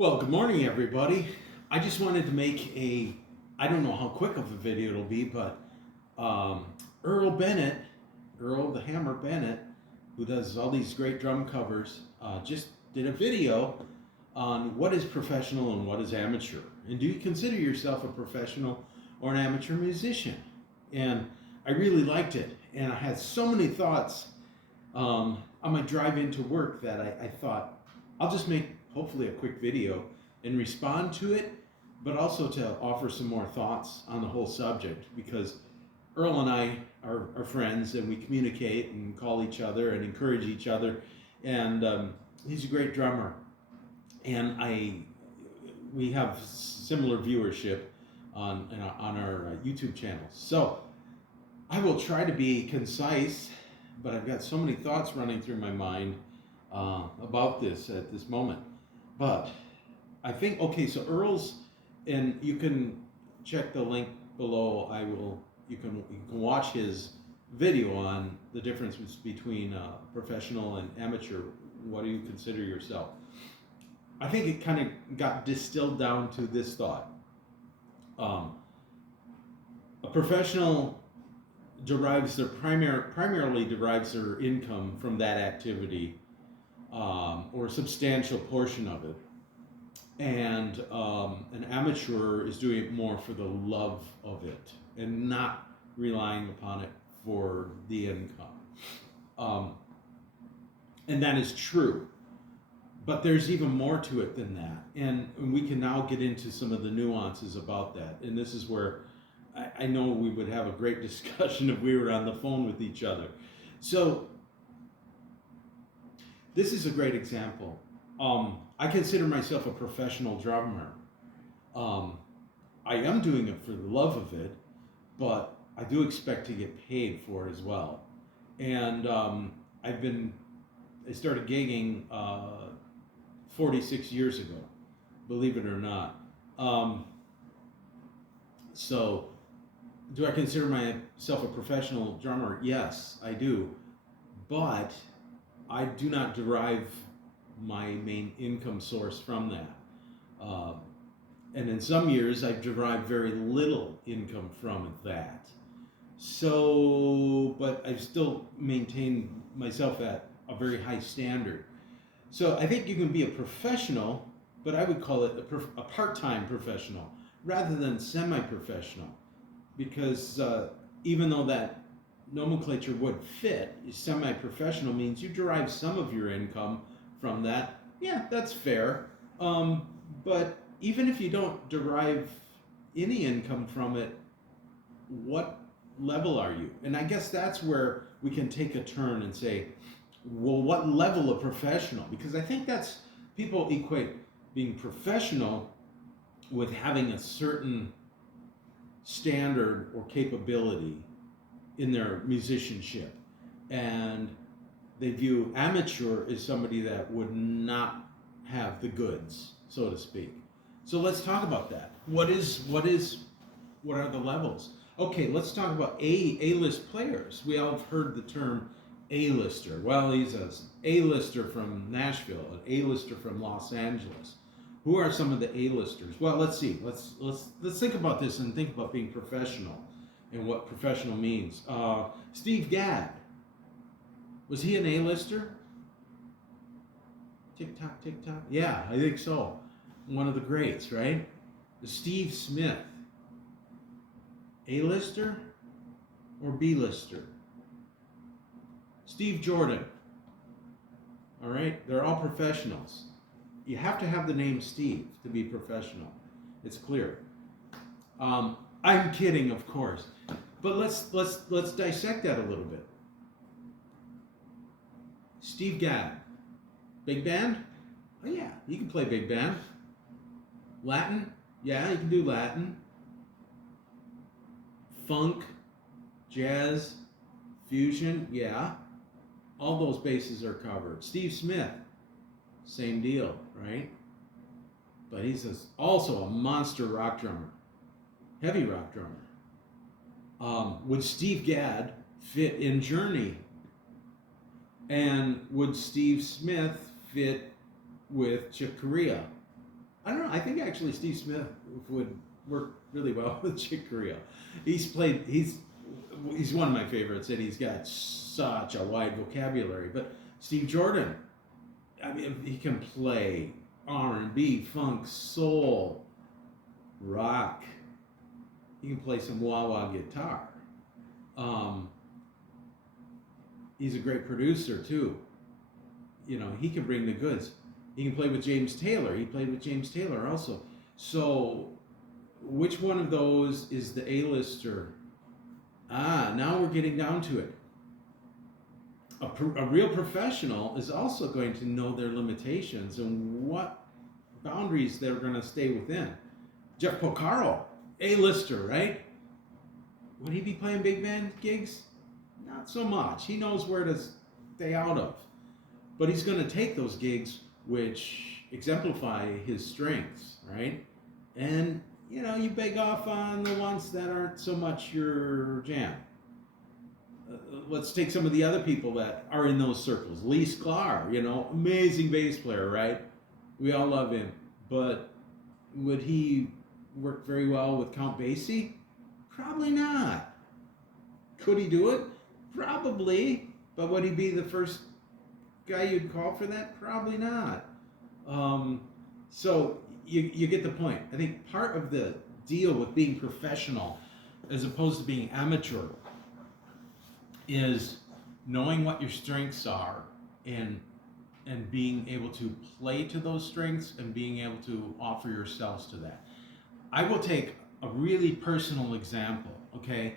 Well, good morning, everybody. I just wanted to make I don't know how quick of a video it'll be, but um, Earl Bennett, Earl the Hammer Bennett, who does all these great drum covers, just did a video on what is professional and what is amateur. And do you consider yourself a professional or an amateur musician? And I really liked it. And I had so many thoughts on my drive into work that I thought I'll just make hopefully a quick video and respond to it, but also to offer some more thoughts on the whole subject because Earl and I are friends and we communicate and call each other and encourage each other. And he's a great drummer. And we have similar viewership on our YouTube channels. So I will try to be concise, but I've got so many thoughts running through my mind about this at this moment. But I think, okay, so Earl's, and you can check the link below. You can watch his video on the difference between professional and amateur. What do you consider yourself? I think it kind of got distilled down to this thought. A professional primarily derives their income from that activity, or a substantial portion of it. And an amateur is doing it more for the love of it and not relying upon it for the income. And that is true. But there's even more to it than that. And we can now get into some of the nuances about that. And this is where I know we would have a great discussion if we were on the phone with each other. So this is a great example. I consider myself a professional drummer. I am doing it for the love of it, but I do expect to get paid for it as well. And I started gigging 46 years ago, believe it or not. So do I consider myself a professional drummer? Yes, I do. But I do not derive my main income source from that. And in some years, I've derived very little income from that. So, but I've still maintained myself at a very high standard. So I think you can be a professional, but I would call it a part-time professional rather than semi-professional. Because even though that nomenclature would fit, semi-professional means you derive some of your income from that. Yeah, that's fair. But even if you don't derive any income from it, what level are you? And I guess that's where we can take a turn and say, well, what level of professional? Because I think that's, people equate being professional with having a certain standard or capability in their musicianship. And they view amateur as somebody that would not have the goods, so to speak. So let's talk about that. What are the levels? Okay, let's talk about A-list players. We all have heard the term A-lister. Well, he's an A-lister from Nashville, an A-lister from Los Angeles. Who are some of the A-listers? Well, let's see. Let's think about this and think about being professional and what professional means. Steve Gadd. Was he an A-lister? Tick tock, tick tock. Yeah, I think so. One of the greats, right? Steve Smith. A-lister or B-lister? Steve Jordan. All right, they're all professionals. You have to have the name Steve to be professional. It's clear. I'm kidding, of course, but let's dissect that a little bit. Steve Gadd, big band? Oh yeah, you can play big band. Latin? Yeah, you can do Latin. Funk, jazz, fusion? Yeah, all those bases are covered. Steve Smith, same deal, right? But he's also a monster rock drummer, heavy rock drummer. Would Steve Gadd fit in Journey? And would Steve Smith fit with Chick Corea? I don't know. I think actually Steve Smith would work really well with Chick Corea. He's played. He's one of my favorites, and he's got such a wide vocabulary. But Steve Jordan, I mean, he can play R&B, funk, soul, rock. He can play some wah-wah guitar. Um, he's a great producer too. You know, he can bring the goods. He can play with James Taylor. He played with James Taylor also. So, which one of those is the A-lister? Now we're getting down to it. A real professional is also going to know their limitations and what boundaries they're going to stay within. Jeff Porcaro, A-lister, right? Would he be playing big band gigs? Not so much. He knows where to stay out of. But he's going to take those gigs which exemplify his strengths, right? And, you know, you beg off on the ones that aren't so much your jam. Let's take some of the other people that are in those circles. Lee Sklar, you know, amazing bass player, right? We all love him. But would he work very well with Count Basie? Probably not. Could he do it? Probably. But would he be the first guy you'd call for that? Probably not. So you get the point. I think part of the deal with being professional as opposed to being amateur is knowing what your strengths are and being able to play to those strengths and being able to offer yourselves to that. I will take a really personal example, okay?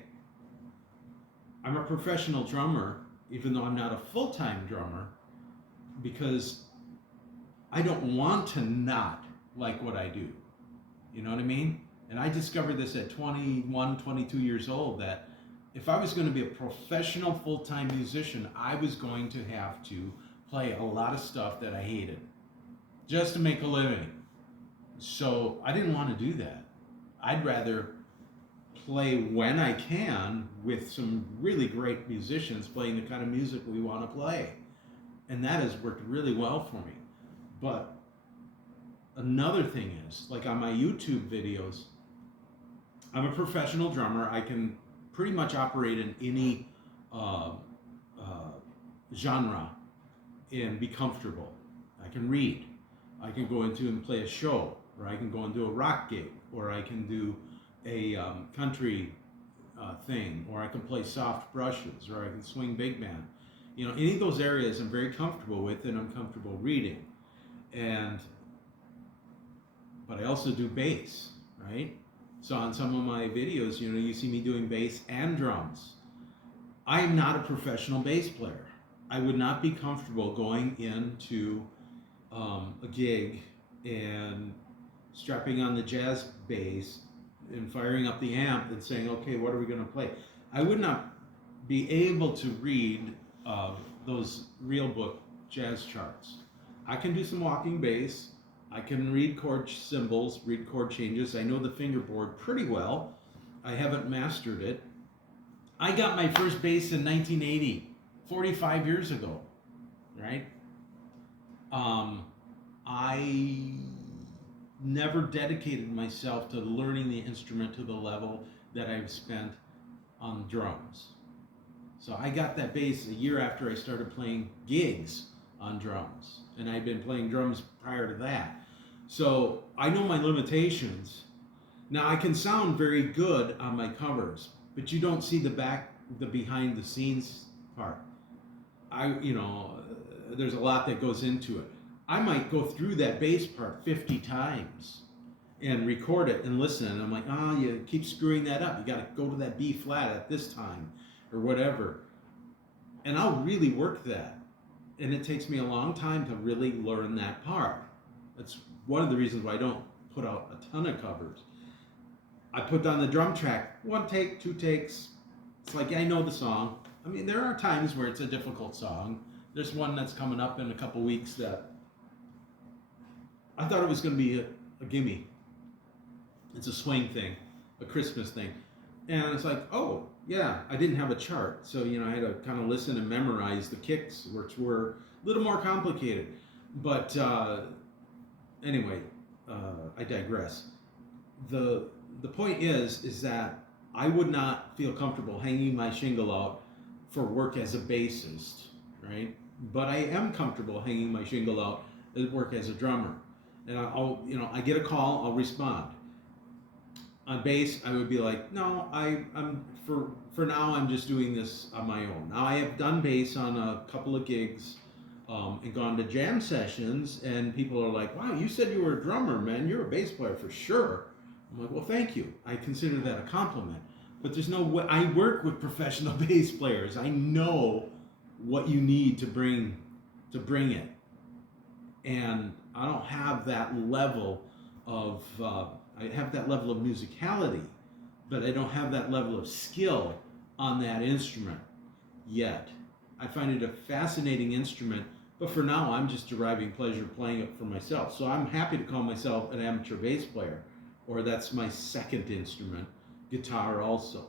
I'm a professional drummer, even though I'm not a full-time drummer, because I don't want to not like what I do. You know what I mean? And I discovered this at 21, 22 years old, that if I was going to be a professional full-time musician, I was going to have to play a lot of stuff that I hated just to make a living. So I didn't want to do that. I'd rather play when I can with some really great musicians playing the kind of music we want to play. And that has worked really well for me. But another thing is, like on my YouTube videos, I'm a professional drummer. I can pretty much operate in any genre and be comfortable. I can read. I can go into and play a show, or I can go and do a rock gig, or I can do a country thing, or I can play soft brushes, or I can swing big band. You know, any of those areas I'm very comfortable with, and I'm comfortable reading. But I also do bass, right? So on some of my videos, you know, you see me doing bass and drums. I am not a professional bass player. I would not be comfortable going into a gig and strapping on the jazz bass and firing up the amp and saying, okay, what are we going to play? I would not be able to read those real book jazz charts. I can do some walking bass. I can read chord symbols, read chord changes. I know the fingerboard pretty well. I haven't mastered it. I got my first bass in 1980, 45 years ago, right? I never dedicated myself to learning the instrument to the level that I've spent on drums. So I got that bass a year after I started playing gigs on drums. And I'd been playing drums prior to that. So I know my limitations. Now I can sound very good on my covers, but you don't see the behind the scenes part. There's a lot that goes into it. I might go through that bass part 50 times and record it and listen. And I'm like, you keep screwing that up. You got to go to that B flat at this time or whatever. And I'll really work that. And it takes me a long time to really learn that part. That's one of the reasons why I don't put out a ton of covers. I put down the drum track, 1 take, 2 takes. It's like, I know the song. I mean, there are times where it's a difficult song. There's one that's coming up in a couple weeks that I thought it was going to be a gimme. It's a swing thing, a Christmas thing. And it's like, oh, yeah, I didn't have a chart. So, I had to kind of listen and memorize the kicks, which were a little more complicated. But anyway, I digress. The point is that I would not feel comfortable hanging my shingle out for work as a bassist, right? But I am comfortable hanging my shingle out at work as a drummer. And I get a call, I'll respond. On bass, I would be like, no, I'm for now, I'm just doing this on my own. Now I have done bass on a couple of gigs, and gone to jam sessions, and people are like, wow, you said you were a drummer, man. You're a bass player for sure. I'm like, well, thank you. I consider that a compliment. But there's no way. I work with professional bass players. I know what you need to bring it, and I don't have that level of. I have that level of musicality, but I don't have that level of skill on that instrument yet. I find it a fascinating instrument, but for now, I'm just deriving pleasure playing it for myself. So I'm happy to call myself an amateur bass player, or that's my second instrument, guitar also.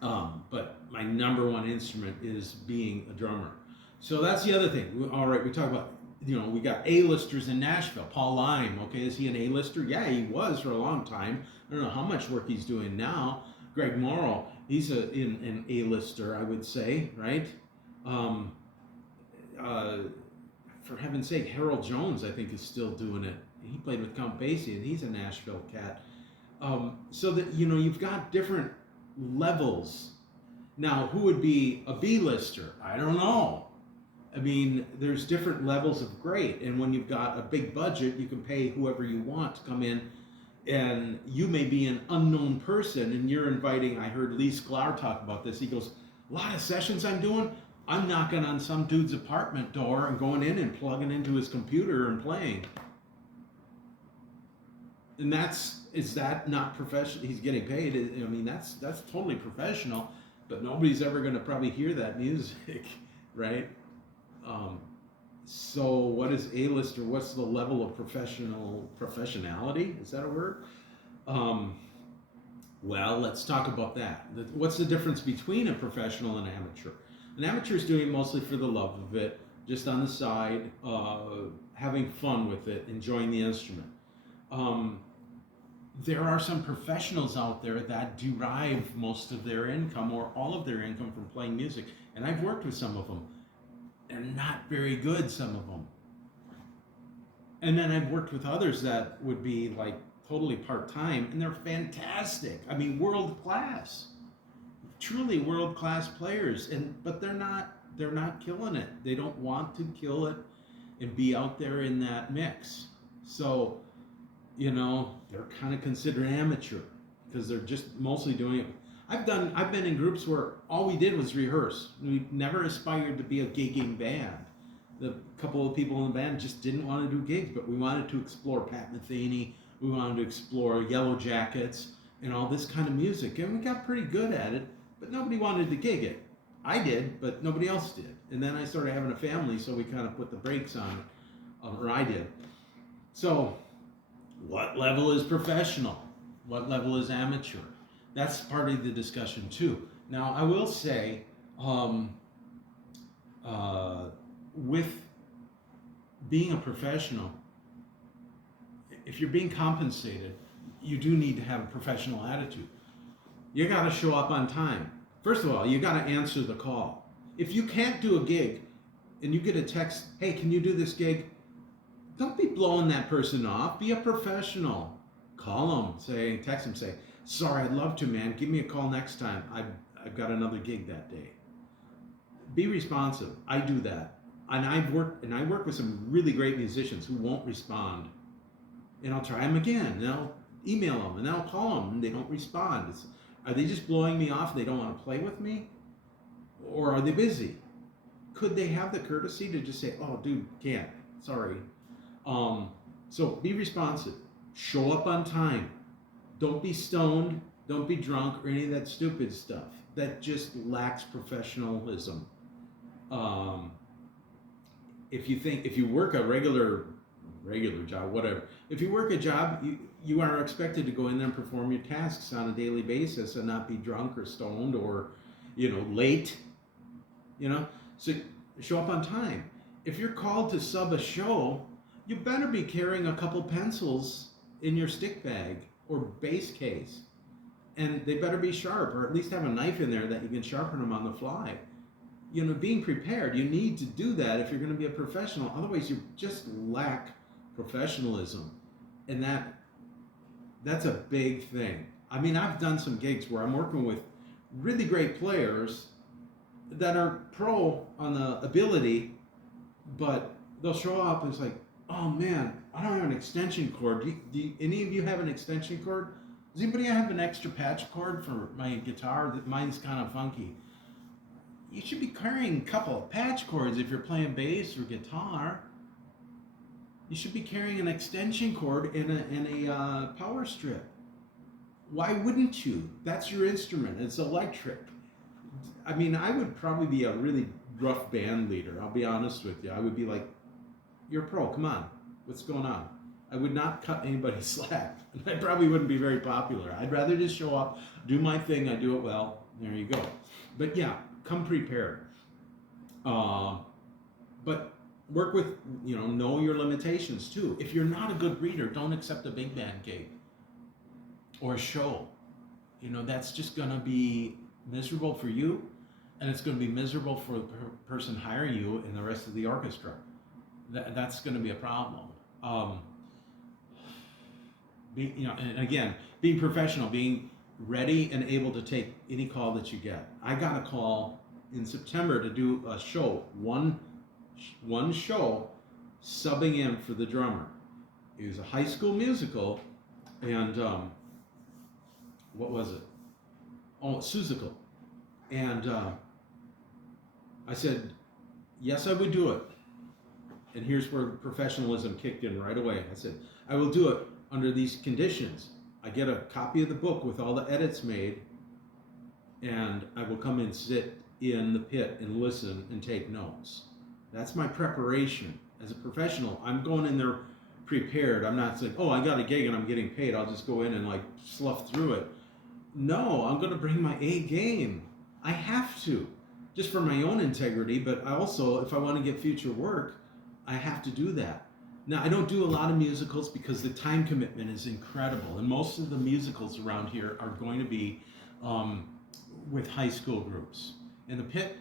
But my number one instrument is being a drummer. So that's the other thing. All right, we talk about, we got A-listers in Nashville. Paul Lime, okay, is he an A-lister? Yeah, he was for a long time. I don't know how much work he's doing now. Greg Morrow, he's an A-lister, I would say, right? Um, for heaven's sake, Harold Jones, I think, is still doing it. He played with Count Basie, and he's a Nashville cat. So that, you've got different levels. Now, who would be a B-lister? I don't know. I mean, there's different levels of great, and when you've got a big budget, you can pay whoever you want to come in, and you may be an unknown person, and you're inviting. I heard Lee Sklar talk about this. He goes, a lot of sessions I'm doing, I'm knocking on some dude's apartment door and going in and plugging into his computer and playing. And is that not professional? He's getting paid. I mean, that's totally professional, but nobody's ever going to probably hear that music, right? So what is A-list, or what's the level of professionality? Is that a word? Well, let's talk about that. What's the difference between a professional and an amateur? An amateur is doing it mostly for the love of it, just on the side, having fun with it, enjoying the instrument. There are some professionals out there that derive most of their income or all of their income from playing music, and I've worked with some of them. They're not very good, some of them. And then I've worked with others that would be like totally part-time, and they're fantastic. I mean, world class, truly world class players. But they're not killing it. They don't want to kill it and be out there in that mix. So, they're kind of considered amateur because they're just mostly doing it. I've been in groups where all we did was rehearse. We never aspired to be a gigging band. The couple of people in the band just didn't want to do gigs, but we wanted to explore Pat Metheny. We wanted to explore Yellow Jackets and all this kind of music, and we got pretty good at it, but nobody wanted to gig it. I did, but nobody else did. And then I started having a family, so we kind of put the brakes on it, or I did. So, what level is professional? What level is amateur? That's part of the discussion too. Now, I will say, with being a professional, if you're being compensated, you do need to have a professional attitude. You got to show up on time. First of all, you got to answer the call. If you can't do a gig and you get a text, hey, can you do this gig? Don't be blowing that person off. Be a professional. Call them, text them, say, sorry, I'd love to, man. Give me a call next time. I've got another gig that day. Be responsive. I do that. And I work with some really great musicians who won't respond. And I'll try them again. And I'll email them and I'll call them and they don't respond. Are they just blowing me off? They don't want to play with me? Or are they busy? Could they have the courtesy to just say, oh, dude, can't. Sorry. So be responsive. Show up on time. Don't be stoned. Don't be drunk or any of that stupid stuff. That just lacks professionalism. If you work a regular job, whatever. If you work a job, you are expected to go in there and perform your tasks on a daily basis and not be drunk or stoned or, late. So show up on time. If you're called to sub a show, you better be carrying a couple pencils in your stick bag or base case, and they better be sharp, or at least have a knife in there that you can sharpen them on the fly. You know, being prepared, you need to do that if you're going to be a professional. Otherwise, you just lack professionalism, and that's a big thing. I mean, I've done some gigs where I'm working with really great players that are pro on the ability, but they'll show up and it's like, oh man, I don't have an extension cord. Any of you have an extension cord? Does anybody have an extra patch cord for my guitar? Mine's kind of funky. You should be carrying a couple of patch cords if you're playing bass or guitar. You should be carrying an extension cord and a power strip. Why wouldn't you? That's your instrument. It's electric. I mean, I would probably be a really rough band leader. I'll be honest with you. I would be like, you're a pro. Come on. What's going on? I would not cut anybody slack. I probably wouldn't be very popular. I'd rather just show up, do my thing. I do it well. There you go. But yeah, come prepared. But work with, know your limitations too. If you're not a good reader, don't accept a big band gig or a show. That's just going to be miserable for you, and it's going to be miserable for the person hiring you and the rest of the orchestra. That's going to be a problem. And again, being professional, being ready and able to take any call that you get. I got a call in September to do a show, one show, subbing in for the drummer. It was a high school musical, and what was it? Oh, Seussical. And I said, yes, I would do it. And here's where professionalism kicked in right away. I said, I will do it under these conditions. I get a copy of the book with all the edits made, and I will come and sit in the pit and listen and take notes. That's my preparation. As a professional, I'm going in there prepared. I'm not saying, oh, I got a gig and I'm getting paid. I'll just go in and like slough through it. No, I'm going to bring my A game. I have to, just for my own integrity, but I also, if I want to get future work, I have to do that. Now, I don't do a lot of musicals because the time commitment is incredible, and most of the musicals around here are going to be with high school groups. And the pit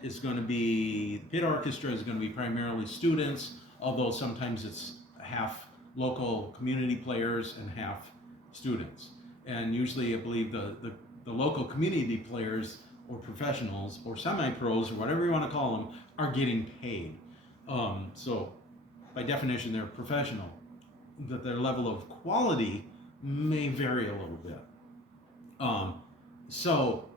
orchestra is going to be primarily students, although sometimes it's half local community players and half students. And usually I believe the local community players or professionals or semi-pros or whatever you want to call them are getting paid. So by definition, they're professional. That their level of quality may vary a little bit. So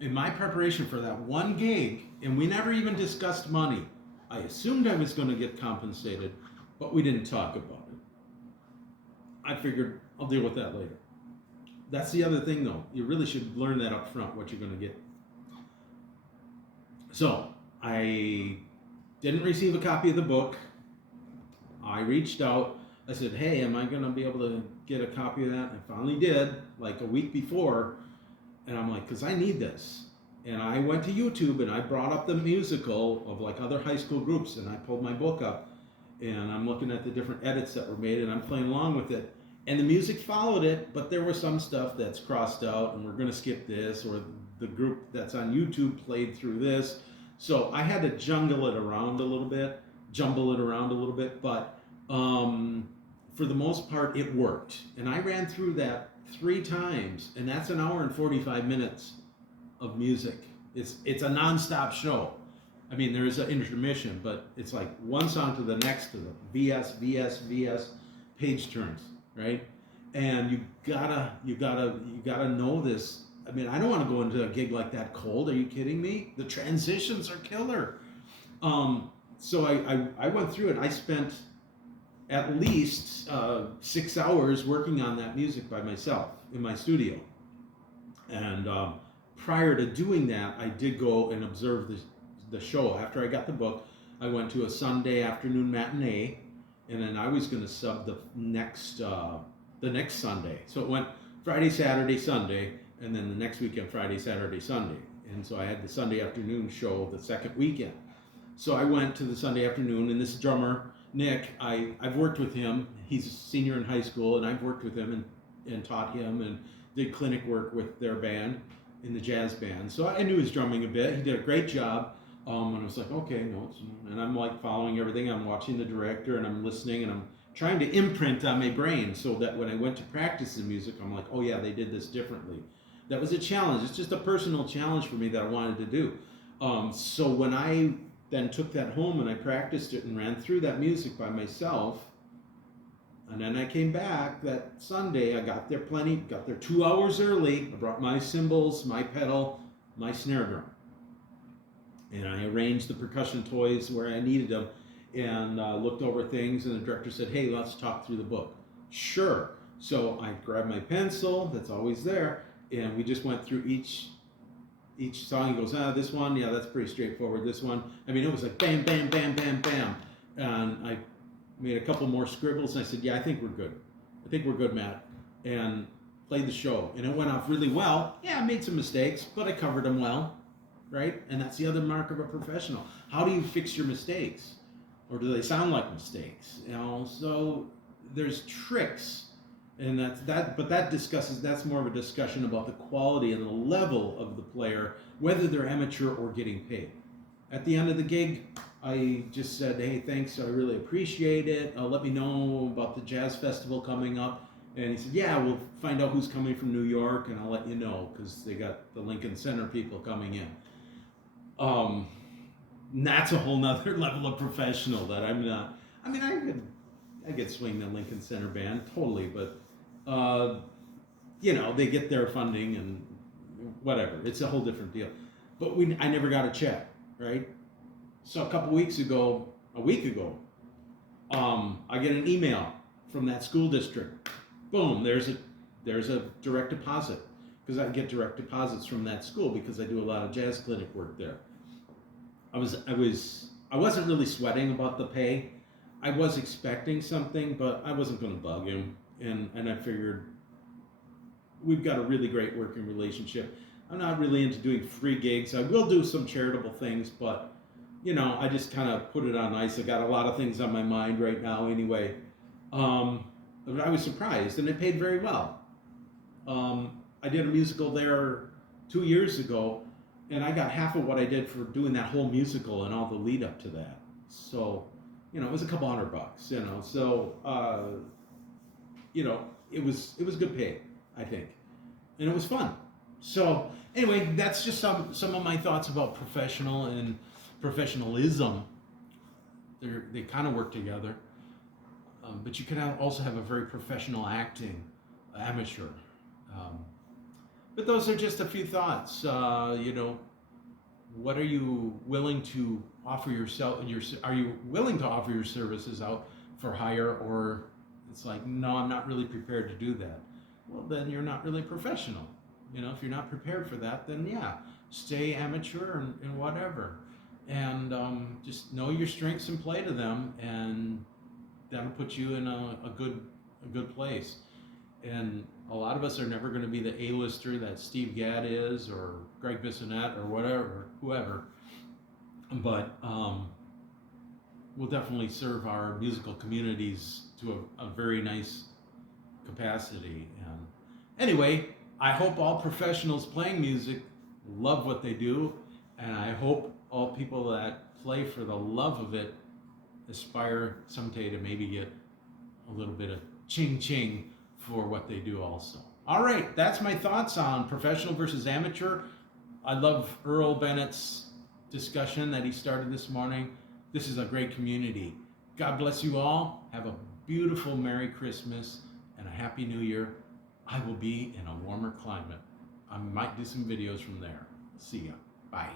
in my preparation for that one gig, and we never even discussed money, I assumed I was going to get compensated, but we didn't talk about it. I figured I'll deal with that later. That's the other thing, though. You really should learn that up front, what you're going to get. So I didn't receive a copy of the book. I reached out. I said, hey, am I going to be able to get a copy of that? And I finally did, like a week before. And I'm like, because I need this. And I went to YouTube and I brought up the musical of like other high school groups, and I pulled my book up and I'm looking at the different edits that were made and I'm playing along with it. And the music followed it, but there was some stuff that's crossed out and we're going to skip this, or the group that's on YouTube played through this. So I had to jumble it around a little bit, but for the most part, it worked. And I ran through that 3 times, and that's an hour and 45 minutes of music. It's a non-stop show. I mean, there is an intermission, but it's like one song to the next, to the VS, page turns, right? And you gotta know this. I mean, I don't want to go into a gig like that cold. Are you kidding me? The transitions are killer. So I went through it. I spent at least 6 hours working on that music by myself in my studio. And prior to doing that, I did go and observe the show. After I got the book, I went to a Sunday afternoon matinee, and then I was going to sub the next Sunday. So it went Friday, Saturday, Sunday, and then the next weekend, Friday, Saturday, Sunday. And so I had the Sunday afternoon show the second weekend. So I went to the Sunday afternoon, and this drummer Nick, I've worked with him. He's a senior in high school, and I've worked with him and taught him and did clinic work with their band in the jazz band. So I knew his drumming a bit. He did a great job. And I was like, okay, no, and I'm like following everything. I'm watching the director and I'm listening and I'm trying to imprint on my brain so that when I went to practice the music, I'm like, oh yeah, they did this differently. That was a challenge. It's just a personal challenge for me that I wanted to do. So when I then took that home and I practiced it and ran through that music by myself, and then I came back that Sunday. I got there 2 hours early. I brought my cymbals, my pedal, my snare drum. And I arranged the percussion toys where I needed them and looked over things. And the director said, hey, let's talk through the book. Sure. So I grabbed my pencil, that's always there, and we just went through each song. He goes, this one, yeah, that's pretty straightforward. This one, I mean, it was like bam, bam, bam, bam, bam. And I made a couple more scribbles, and I said, yeah, I think we're good. I think we're good, Matt. And played the show. And it went off really well. Yeah, I made some mistakes, but I covered them well, right? And that's the other mark of a professional. How do you fix your mistakes? Or do they sound like mistakes? You know, so there's tricks. And that's more of a discussion about the quality and the level of the player, whether they're amateur or getting paid. At the end of the gig, I just said, hey, thanks, I really appreciate it. Let me know about the jazz festival coming up. And he said, yeah, we'll find out who's coming from New York, and I'll let you know, because they got the Lincoln Center people coming in. And that's a whole nother level of professional that I'm not. I mean, I could swing the Lincoln Center band, totally, but, they get their funding and whatever. It's a whole different deal. But I never got a check, right? So a week ago, I get an email from that school district. Boom, there's a direct deposit, because I get direct deposits from that school because I do a lot of jazz clinic work there. I wasn't really sweating about the pay. I was expecting something, but I wasn't going to bug him, and I figured we've got a really great working relationship. I'm not really into doing free gigs. I will do some charitable things, but I just kind of put it on ice. I got a lot of things on my mind right now anyway. But I was surprised, and it paid very well. I did a musical there 2 years ago, and I got half of what I did for doing that whole musical and all the lead up to that. So, it was a couple $100, So, it was good pay, I think, and it was fun. So anyway, that's just some of my thoughts about professional and professionalism. They kind of work together, but you can also have a very professional acting amateur. But those are just a few thoughts. What are you willing to offer yourself? Are you willing to offer your services out for hire, or it's like, no, I'm not really prepared to do that. Well, then you're not really professional. If you're not prepared for that, then yeah, stay amateur and whatever. And just know your strengths and play to them, and that'll put you in a good place. And a lot of us are never going to be the A-lister that Steve Gadd is, or Greg Bissonette, or whatever, whoever. But we'll definitely serve our musical communities to a very nice capacity. And anyway, I hope all professionals playing music love what they do, and I hope all people that play for the love of it aspire someday to maybe get a little bit of ching-ching for what they do also. All right, that's my thoughts on professional versus amateur. I love Earl Bennett's discussion that he started this morning. This is a great community. God bless you all. Have a beautiful Merry Christmas and a Happy New Year. I will be in a warmer climate. I might do some videos from there. See ya. Bye.